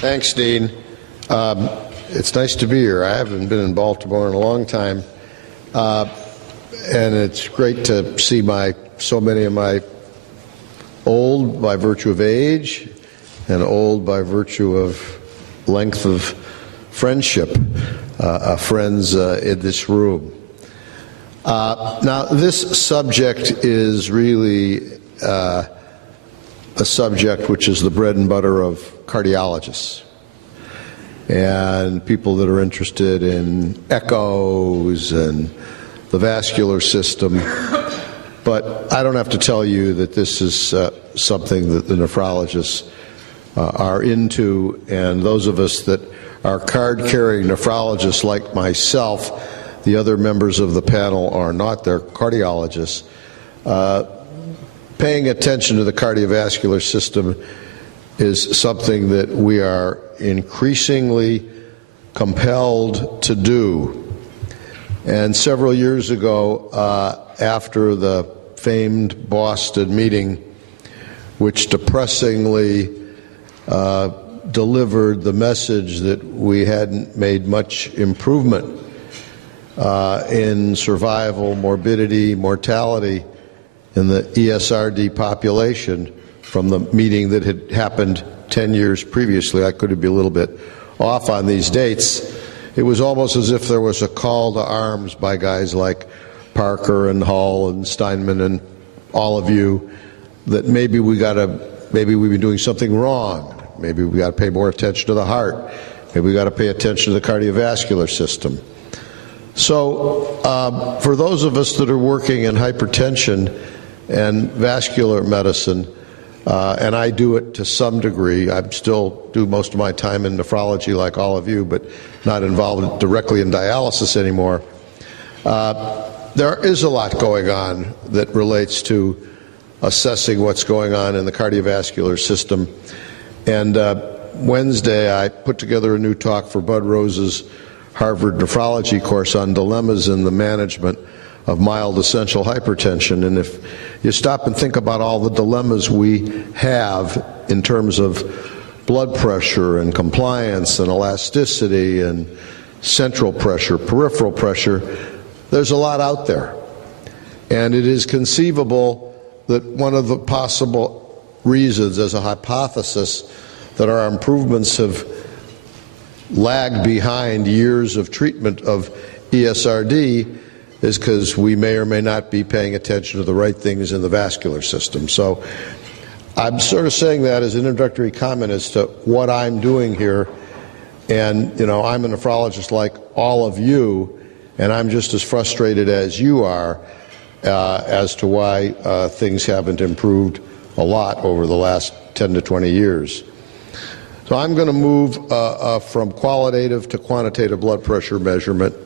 Thanks, Dean. It's nice to be here. I haven't been in Baltimore in a long time, and it's great to see so many of my old by virtue of age and old by virtue of length of friendship friends in this room. Now, this subject is really a subject which is the bread and butter of cardiologists and people that are interested in echoes and the vascular system. But I don't have to tell you that this is something that the nephrologists are into, and those of us that are card-carrying nephrologists like myself, the other members of the panel are not, they're cardiologists. Paying attention to the cardiovascular system is something that we are increasingly compelled to do. And several years ago, after the famed Boston meeting, which depressingly delivered the message that we hadn't made much improvement in survival, morbidity, mortality in the ESRD population from the meeting that had happened 10 years previously. I could be a little bit off on these dates. It was almost as if there was a call to arms by guys like Parker and Hull and Steinman and all of you that maybe we've been doing something wrong. Maybe we got to pay more attention to the heart. Maybe we got to pay attention to the cardiovascular system. So for those of us that are working in hypertension and vascular medicine, and I do it to some degree. I still do most of my time in nephrology like all of you, but not involved directly in dialysis anymore. There is a lot going on that relates to assessing what's going on in the cardiovascular system. And Wednesday I put together a new talk for Bud Rose's Harvard nephrology course on dilemmas in the management of mild essential hypertension. And if you stop and think about all the dilemmas we have in terms of blood pressure and compliance and elasticity and central pressure, peripheral pressure, there's a lot out there. And it is conceivable that one of the possible reasons as a hypothesis that our improvements have lagged behind years of treatment of ESRD is because we may or may not be paying attention to the right things in the vascular system. So I'm sort of saying that as an introductory comment as to what I'm doing here. And, you know, I'm a nephrologist like all of you, and I'm just as frustrated as you are as to why things haven't improved a lot over the last 10 to 20 years. So I'm going to move from qualitative to quantitative blood pressure measurement,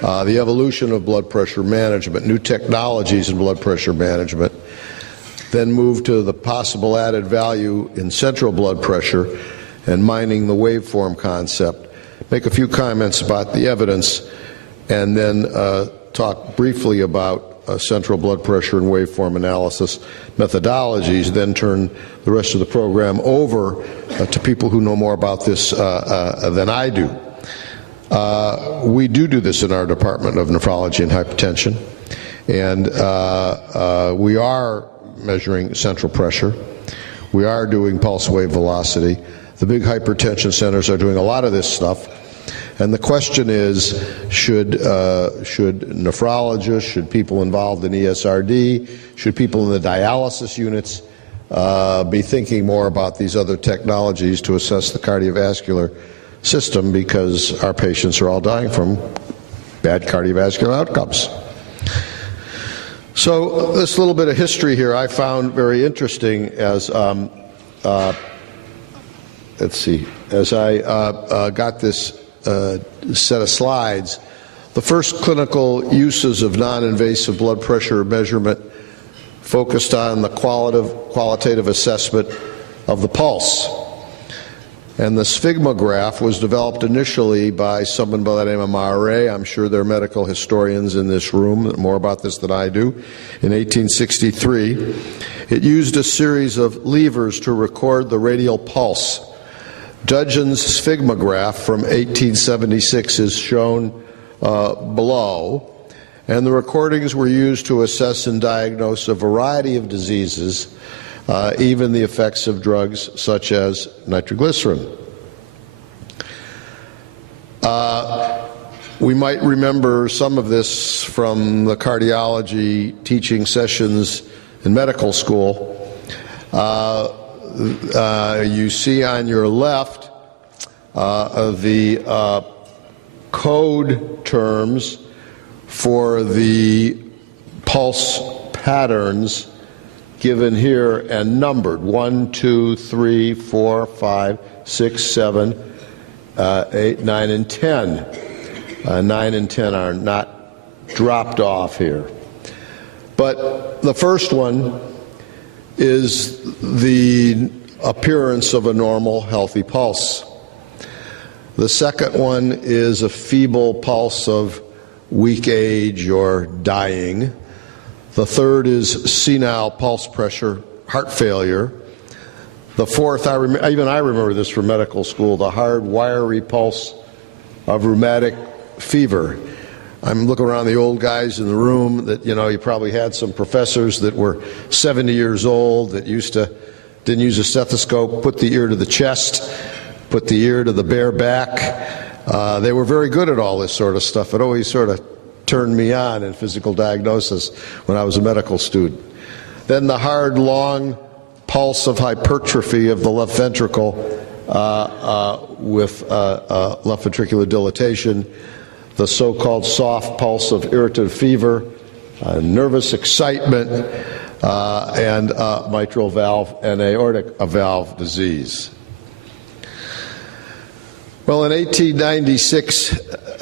the evolution of blood pressure management, new technologies in blood pressure management, then move to the possible added value in central blood pressure and mining the waveform concept, make a few comments about the evidence, and then talk briefly about central blood pressure and waveform analysis methodologies, then turn the rest of the program over to people who know more about this than I do. We do this in our Department of Nephrology and Hypertension, and we are measuring central pressure. We are doing pulse wave velocity. The big hypertension centers are doing a lot of this stuff. And the question is, should nephrologists, should people involved in ESRD, should people in the dialysis units be thinking more about these other technologies to assess the cardiovascular system, because our patients are all dying from bad cardiovascular outcomes. So this little bit of history here I found very interesting as as I got this set of slides. The first clinical uses of non-invasive blood pressure measurement focused on the qualitative assessment of the pulse. And the sphygmograph was developed initially by someone by the name of Mare. I'm sure there are medical historians in this room that know more about this than I do. In 1863, it used a series of levers to record the radial pulse. Dudgeon's sphygmograph from 1876 is shown below, and the recordings were used to assess and diagnose a variety of diseases, even the effects of drugs such as nitroglycerin. We might remember some of this from the cardiology teaching sessions in medical school. You see on your left the code terms for the pulse patterns given here and numbered 1, 2, 3, 4, 5, 6, 7, 8, 9, and 10. 9 and 10 are not dropped off here. But the first one is the appearance of a normal, healthy pulse. The second one is a feeble pulse of weak age or dying. The third is senile pulse pressure, heart failure. The fourth, even I remember this from medical school, the hard, wiry pulse of rheumatic fever. I'm looking around the old guys in the room that, you probably had some professors that were 70 years old that didn't use a stethoscope, put the ear to the chest, put the ear to the bare back. They were very good at all this sort of stuff. It always sort of turned me on in physical diagnosis when I was a medical student. Then the hard, long pulse of hypertrophy of the left ventricle with left ventricular dilatation, the so-called soft pulse of irritative fever, nervous excitement, and mitral valve and aortic valve disease. Well, in 1896,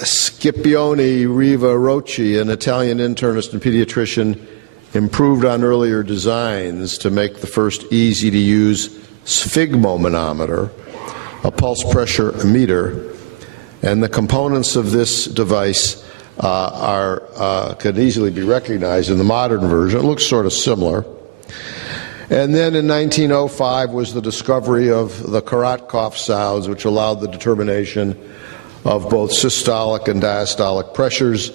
Scipione Riva Rocci, an Italian internist and pediatrician, improved on earlier designs to make the first easy-to-use sphygmomanometer, a pulse pressure meter, and the components of this device can easily be recognized in the modern version. It looks sort of similar. And then in 1905 was the discovery of the Korotkov sounds, which allowed the determination of both systolic and diastolic pressures.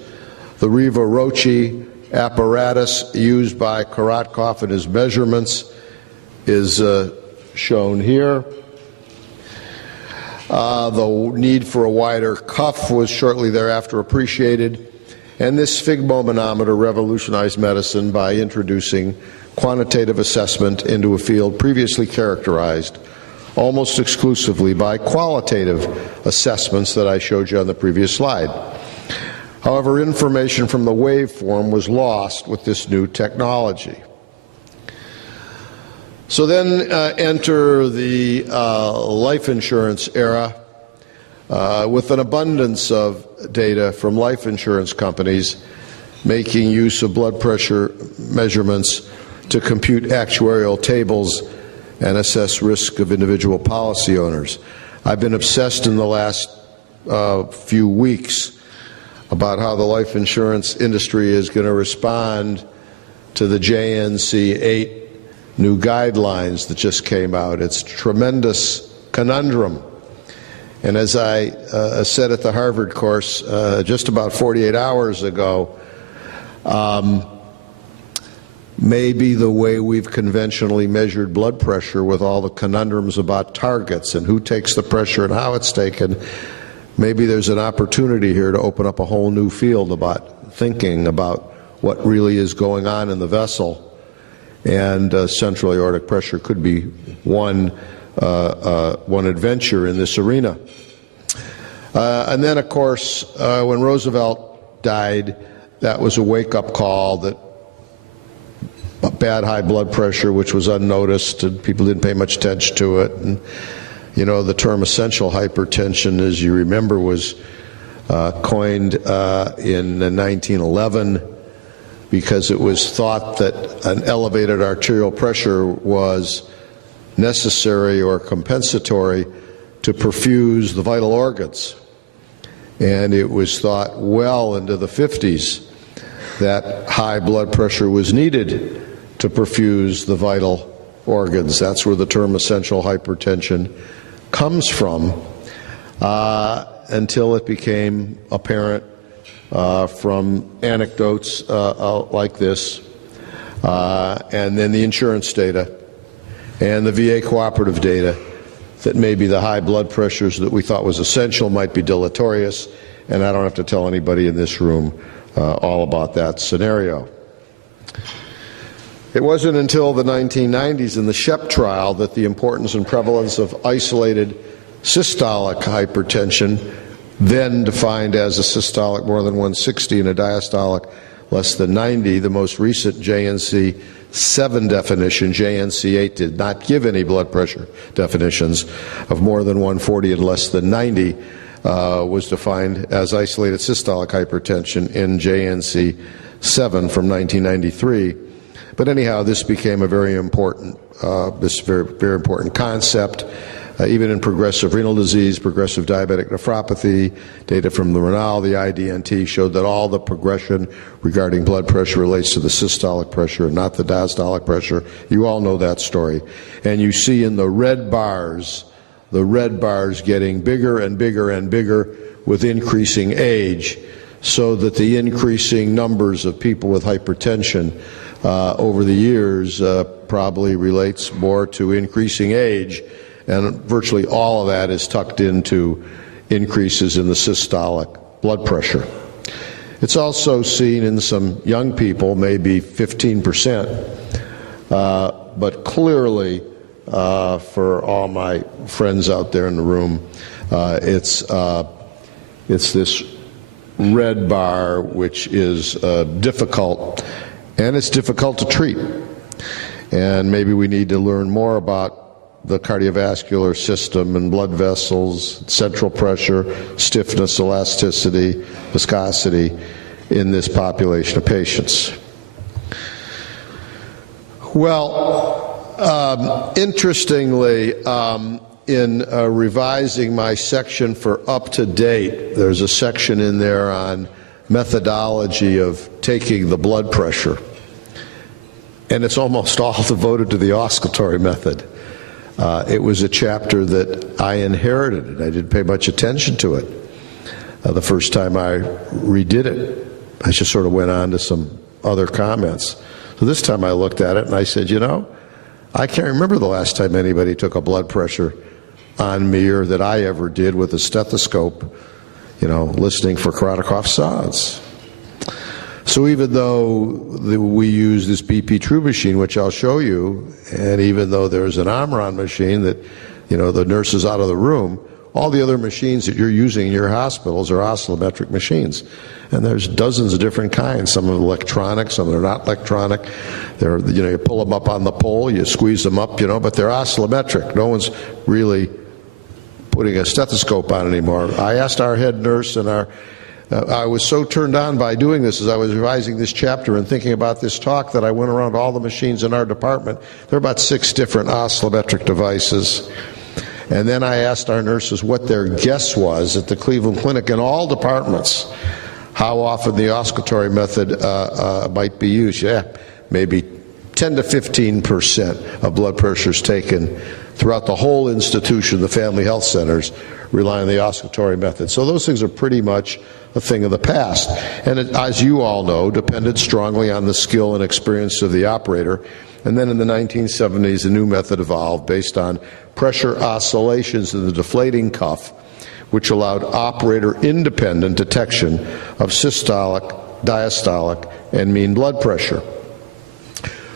The Riva Rocci apparatus used by Korotkov in his measurements is shown here. The need for a wider cuff was shortly thereafter appreciated, and this sphygmomanometer revolutionized medicine by introducing quantitative assessment into a field previously characterized almost exclusively by qualitative assessments that I showed you on the previous slide. However, information from the waveform was lost with this new technology. So then enter the life insurance era with an abundance of data from life insurance companies making use of blood pressure measurements to compute actuarial tables and assess risk of individual policy owners. I've been obsessed in the last few weeks about how the life insurance industry is going to respond to the JNC 8 new guidelines that just came out. It's a tremendous conundrum. And as I said at the Harvard course just about 48 hours ago, maybe the way we've conventionally measured blood pressure with all the conundrums about targets and who takes the pressure and how it's taken, maybe there's an opportunity here to open up a whole new field about thinking about what really is going on in the vessel. And central aortic pressure could be one adventure in this arena. And then, of course, when Roosevelt died, that was a wake-up call that bad high blood pressure, which was unnoticed, and people didn't pay much attention to it. And, you know, the term essential hypertension, as you remember, was coined in 1911 because it was thought that an elevated arterial pressure was necessary or compensatory to perfuse the vital organs. And it was thought well into the 50s that high blood pressure was needed to perfuse the vital organs. That's where the term essential hypertension comes from until it became apparent from anecdotes like this, and then the insurance data and the VA cooperative data, that maybe the high blood pressures that we thought was essential might be deleterious, and I don't have to tell anybody in this room all about that scenario. It wasn't until the 1990s in the SHEP trial that the importance and prevalence of isolated systolic hypertension, then defined as a systolic more than 160 and a diastolic less than 90, the most recent JNC 7 definition, JNC 8 did not give any blood pressure definitions, of more than 140 and less than 90 was defined as isolated systolic hypertension in JNC 7 from 1993. But anyhow, this became a very important, very important concept. Even in progressive renal disease, progressive diabetic nephropathy, data from the Renal, the IDNT showed that all the progression regarding blood pressure relates to the systolic pressure and not the diastolic pressure. You all know that story. And you see in the red bars getting bigger and bigger and bigger with increasing age, so that the increasing numbers of people with hypertension over the years probably relates more to increasing age. And virtually all of that is tucked into increases in the systolic blood pressure. It's also seen in some young people, maybe 15%, but clearly for all my friends out there in the room, it's this red bar which is difficult, and it's difficult to treat. And maybe we need to learn more about the cardiovascular system and blood vessels, central pressure, stiffness, elasticity, viscosity in this population of patients. Well, interestingly, in revising my section for up to date, there's a section in there on methodology of taking the blood pressure, and it's almost all devoted to the oscillatory method. It was a chapter that I inherited, and I didn't pay much attention to it the first time I redid it. I just sort of went on to some other comments. So this time I looked at it and I said, you know, I can't remember the last time anybody took a blood pressure on me, or that I ever did with a stethoscope, you know, listening for Korotikoff sounds. So even though we use this BP True machine, which I'll show you, and even though there's an Omron machine that, you know, the nurse is out of the room, all the other machines that you're using in your hospitals are oscillometric machines. And there's dozens of different kinds. Some are electronic, some are not electronic. They're, you know, you pull them up on the pole, you squeeze them up, you know, but they're oscillometric. No one's really putting a stethoscope on anymore. I asked our head nurse, and I was so turned on by doing this as I was revising this chapter and thinking about this talk that I went around all the machines in our department. There are about 6 different oscillometric devices. And then I asked our nurses what their guess was at the Cleveland Clinic in all departments, how often the oscillatory method might be used. Yeah, maybe 10 to 15% of blood pressures taken throughout the whole institution, the family health centers, rely on the oscillatory method. So those things are pretty much a thing of the past. And it, as you all know, depended strongly on the skill and experience of the operator. And then in the 1970s, a new method evolved based on pressure oscillations in the deflating cuff, which allowed operator-independent detection of systolic, diastolic, and mean blood pressure.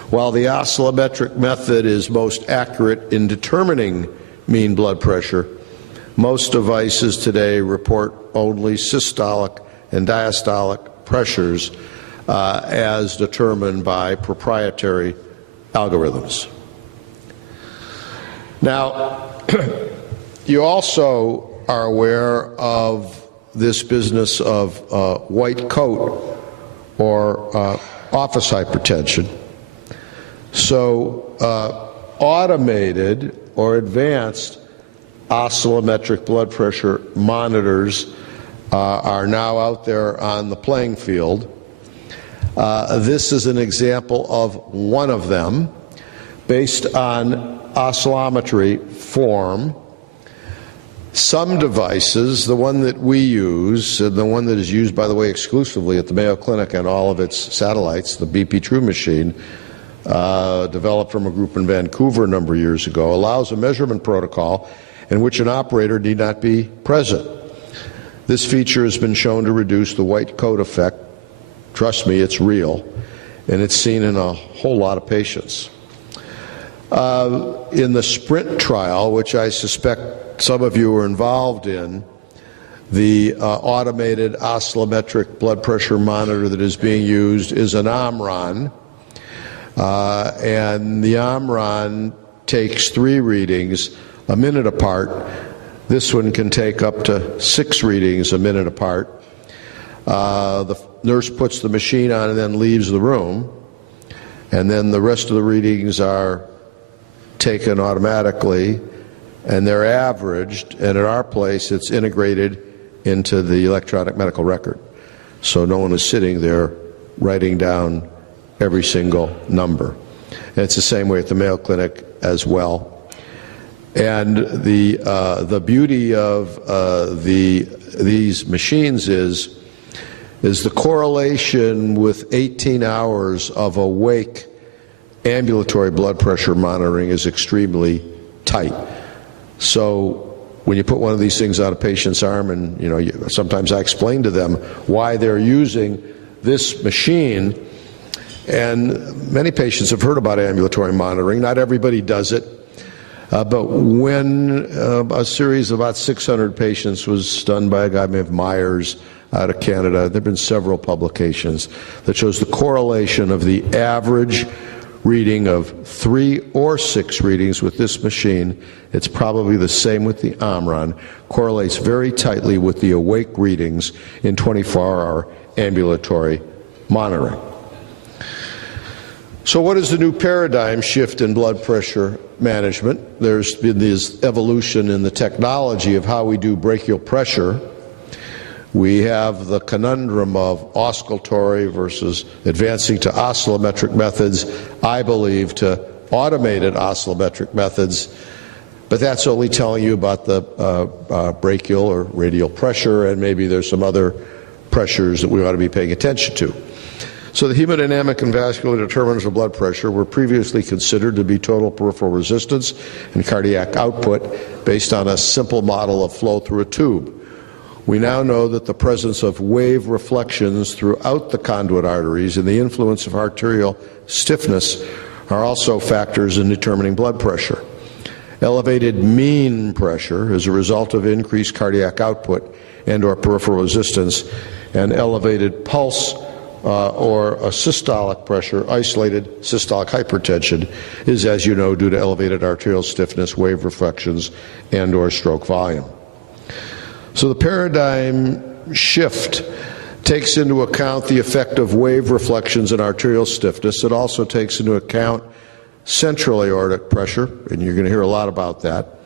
While the oscillometric method is most accurate in determining mean blood pressure, most devices today report only systolic and diastolic pressures as determined by proprietary algorithms. Now, you also are aware of this business of white coat or office hypertension. So automated or advanced oscillometric blood pressure monitors are now out there on the playing field. This is an example of one of them based on oscillometry form. Some devices, the one that we use, and the one that is used, by the way, exclusively at the Mayo Clinic and all of its satellites, the BP True machine, developed from a group in Vancouver a number of years ago, allows a measurement protocol in which an operator need not be present. This feature has been shown to reduce the white coat effect. Trust me, it's real, and it's seen in a whole lot of patients. In the SPRINT trial, which I suspect some of you are involved in, the automated oscillometric blood pressure monitor that is being used is an Omron, and the Omron takes 3 readings a minute apart. This one can take up to 6 readings a minute apart. The nurse puts the machine on and then leaves the room, and then the rest of the readings are taken automatically, and they're averaged, and at our place it's integrated into the electronic medical record. So no one is sitting there writing down every single number. And it's the same way at the Mayo Clinic as well. And the beauty of these machines is the correlation with 18 hours of awake ambulatory blood pressure monitoring is extremely tight. So when you put one of these things on a patient's arm, and sometimes I explain to them why they're using this machine, and many patients have heard about ambulatory monitoring. Not everybody does it. But when a series of about 600 patients was done by a guy named Myers out of Canada, there have been several publications that shows the correlation of the average reading of 3 or 6 readings with this machine. It's probably the same with the Omron, correlates very tightly with the awake readings in 24-hour ambulatory monitoring. So what is the new paradigm shift in blood pressure management? There's been this evolution in the technology of how we do brachial pressure. We have the conundrum of auscultatory versus advancing to oscillometric methods, I believe to automated oscillometric methods, but that's only telling you about the brachial or radial pressure, and maybe there's some other pressures that we ought to be paying attention to. So the hemodynamic and vascular determinants of blood pressure were previously considered to be total peripheral resistance and cardiac output based on a simple model of flow through a tube. We now know that the presence of wave reflections throughout the conduit arteries and the influence of arterial stiffness are also factors in determining blood pressure. Elevated mean pressure is a result of increased cardiac output and/or peripheral resistance, and elevated pulse or a systolic pressure, isolated systolic hypertension, is, as you know, due to elevated arterial stiffness, wave reflections, and/or stroke volume. So the paradigm shift takes into account the effect of wave reflections and arterial stiffness. It also takes into account central aortic pressure, and you're going to hear a lot about that.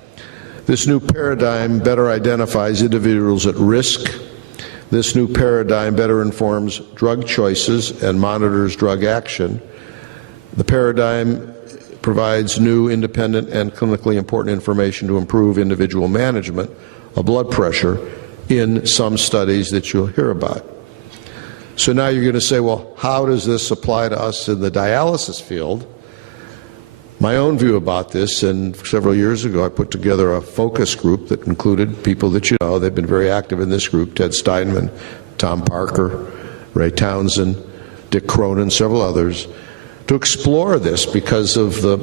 This new paradigm better identifies individuals at risk. This new paradigm better informs drug choices and monitors drug action. The paradigm provides new, independent, and clinically important information to improve individual management of blood pressure in some studies that you'll hear about. So now you're going to say, well, how does this apply to us in the dialysis field? My own view about this, and several years ago I put together a focus group that included people that you know. They've been very active in this group: Ted Steinman, Tom Parker, Ray Townsend, Dick Cronin, several others, to explore this because of the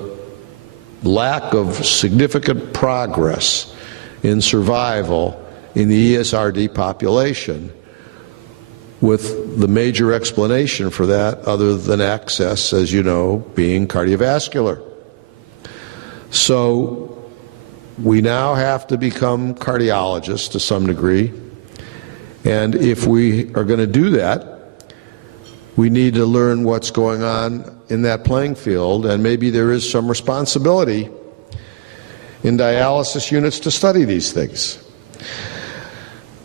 lack of significant progress in survival in the ESRD population, with the major explanation for that, other than access, as you know, being cardiovascular. So we now have to become cardiologists to some degree, and if we are going to do that, we need to learn what's going on in that playing field, and maybe there is some responsibility in dialysis units to study these things.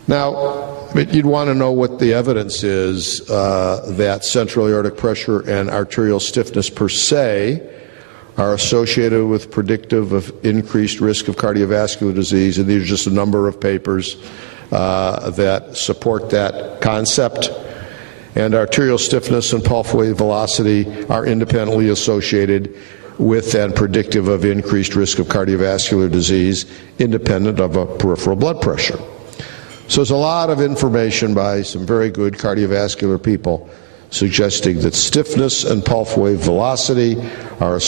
Now, you'd want to know what the evidence is that central aortic pressure and arterial stiffness per se are associated with predictive of increased risk of cardiovascular disease, and these are just a number of papers that support that concept. And arterial stiffness and pulse wave velocity are independently associated with and predictive of increased risk of cardiovascular disease, independent of a peripheral blood pressure. So there's a lot of information by some very good cardiovascular people suggesting that stiffness and pulse wave velocity are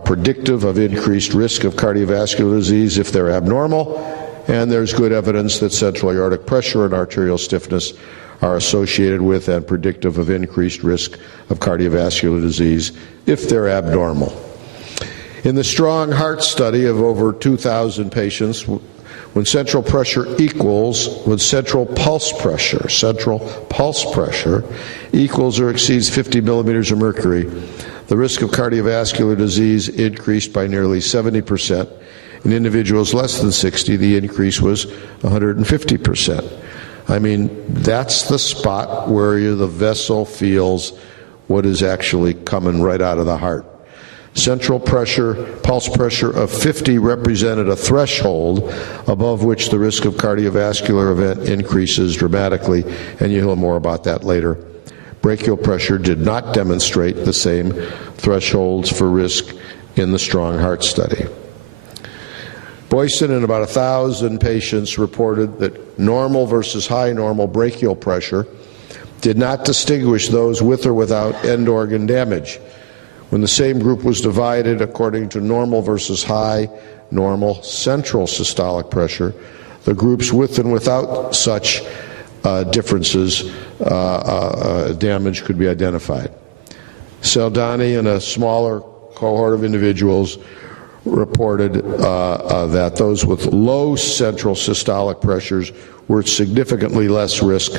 predictive of increased risk of cardiovascular disease if they're abnormal, and there's good evidence that central aortic pressure and arterial stiffness are associated with and predictive of increased risk of cardiovascular disease if they're abnormal. In the Strong Heart study of over 2,000 patients, when central pressure equals, when central pulse pressure equals or exceeds 50 millimeters of mercury, the risk of cardiovascular disease increased by nearly 70%. In individuals less than 60, the increase was 150%. I mean, that's the spot where the vessel feels what is actually coming right out of the heart. Central pressure, pulse pressure of 50 represented a threshold above which the risk of cardiovascular event increases dramatically, and you'll hear more about that later. Brachial pressure did not demonstrate the same thresholds for risk in the Strong Heart study. Boyson and about 1,000 patients reported that normal versus high normal brachial pressure did not distinguish those with or without end organ damage. When the same group was divided according to normal versus high normal central systolic pressure, the groups with and without such differences, damage could be identified. Saldani and a smaller cohort of individuals reported that those with low central systolic pressures were at significantly less risk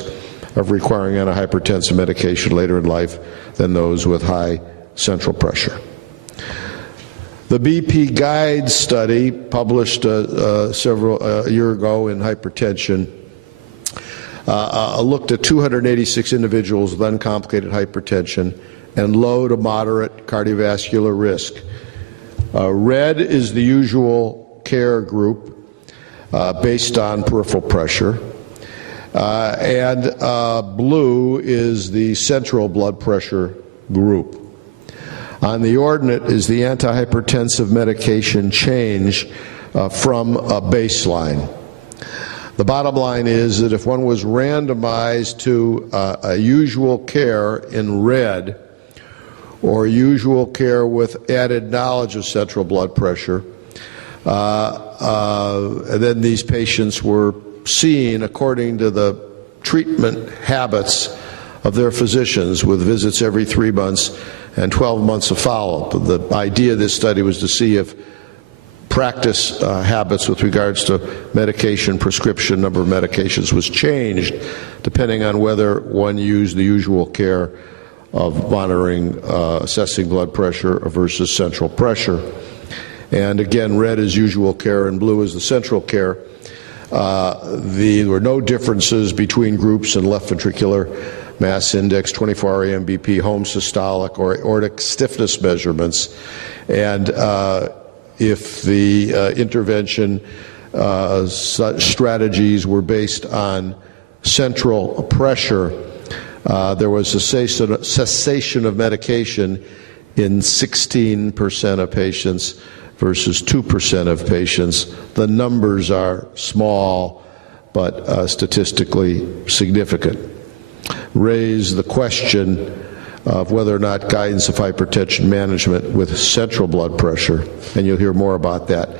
of requiring antihypertensive medication later in life than those with high central pressure. The BP Guide study, published a year ago in Hypertension, looked at 286 individuals with uncomplicated hypertension and low to moderate cardiovascular risk. Red is the usual care group based on peripheral pressure, and blue is the central blood pressure group. On the ordinate is the antihypertensive medication change from a baseline. The bottom line is that if one was randomized to a usual care in red or usual care with added knowledge of central blood pressure, and then these patients were seen according to the treatment habits of their physicians with visits every 3 months and 12 months of follow-up. The idea of this study was to see if practice habits with regards to medication, prescription, number of medications was changed depending on whether one used the usual care of monitoring, assessing blood pressure versus central pressure. And again, red is usual care and blue is the central care. There were no differences between groups in left ventricular mass index, 24-hour AMBP, home systolic, or aortic stiffness measurements. And if the intervention strategies were based on central pressure, there was a cessation of medication in 16% of patients versus 2% of patients. The numbers are small, but statistically significant. Raise the question of whether or not guidance of hypertension management with central blood pressure, and you'll hear more about that,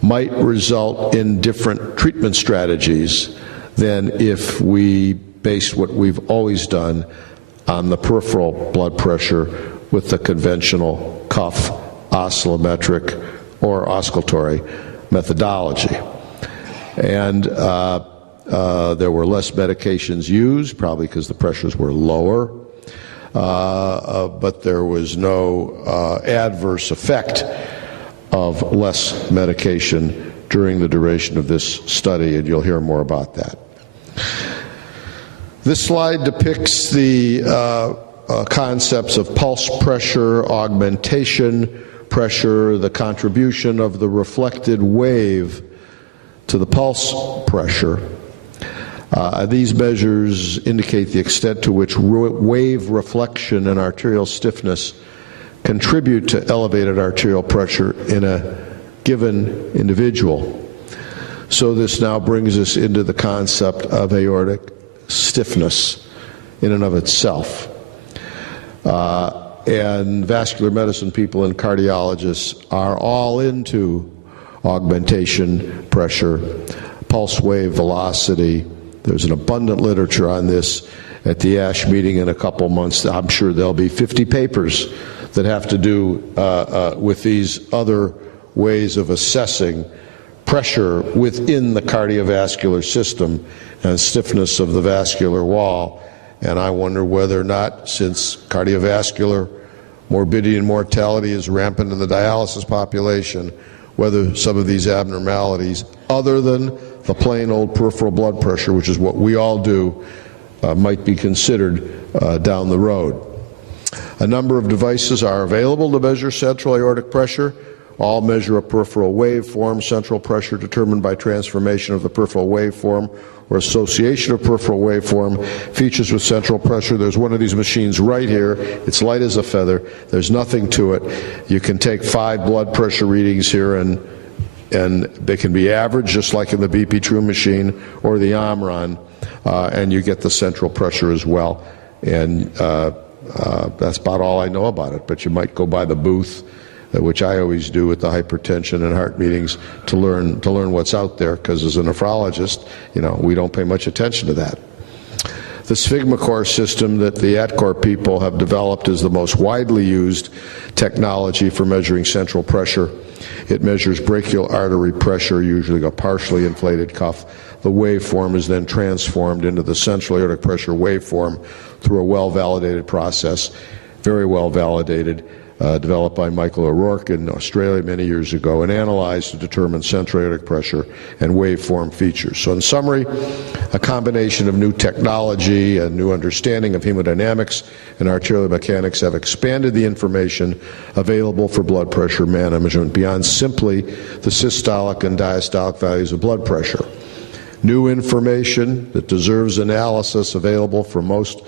might result in different treatment strategies than if we based what we've always done on the peripheral blood pressure with the conventional cuff, oscillometric, or oscillatory methodology. And there were less medications used, probably because the pressures were lower, but there was no adverse effect of less medication during the duration of this study, and you'll hear more about that. This slide depicts the concepts of pulse pressure, augmentation pressure, the contribution of the reflected wave to the pulse pressure. These measures indicate the extent to which wave reflection and arterial stiffness contribute to elevated arterial pressure in a given individual. So this now brings us into the concept of aortic stiffness in and of itself. And vascular medicine people and cardiologists are all into augmentation pressure, pulse wave velocity. There's an abundant literature on this. At the ASH meeting in a couple months, I'm sure there'll be 50 papers that have to do with these other ways of assessing pressure within the cardiovascular system and stiffness of the vascular wall. And I wonder whether or not, since cardiovascular morbidity and mortality is rampant in the dialysis population, whether some of these abnormalities, other than the plain old peripheral blood pressure, which is what we all do, might be considered down the road. A number of devices are available to measure central aortic pressure. All measure a peripheral waveform, central pressure determined by transformation of the peripheral waveform or association of peripheral waveform, features with central pressure. There's one of these machines right here. It's light as a feather. There's nothing to it. You can take 5 blood pressure readings here, and they can be averaged, just like in the BP True machine or the Omron, and you get the central pressure as well. And that's about all I know about it, but you might go by the booth, which I always do at the hypertension and heart meetings, to learn what's out there, because as a nephrologist, we don't pay much attention to that. The SphygmoCor system that the ATCOR people have developed is the most widely used technology for measuring central pressure. It measures brachial artery pressure, usually a partially inflated cuff. The waveform is then transformed into the central aortic pressure waveform through a well-validated process, very well validated, developed by Michael O'Rourke in Australia many years ago, and analyzed to determine central aortic pressure and waveform features. So in summary, a combination of new technology and new understanding of hemodynamics and arterial mechanics have expanded the information available for blood pressure management beyond simply the systolic and diastolic values of blood pressure. New information that deserves analysis available for most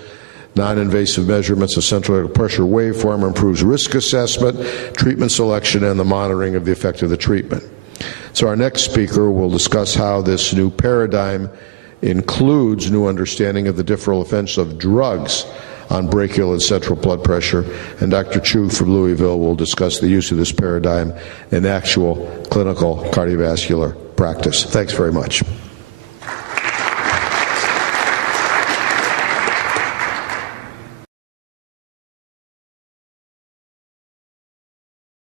non-invasive measurements of central aortic pressure waveform improves risk assessment, treatment selection, and the monitoring of the effect of the treatment. So our next speaker will discuss how this new paradigm includes new understanding of the differential effects of drugs on brachial and central blood pressure, and Dr. Chu from Louisville will discuss the use of this paradigm in actual clinical cardiovascular practice. Thanks very much.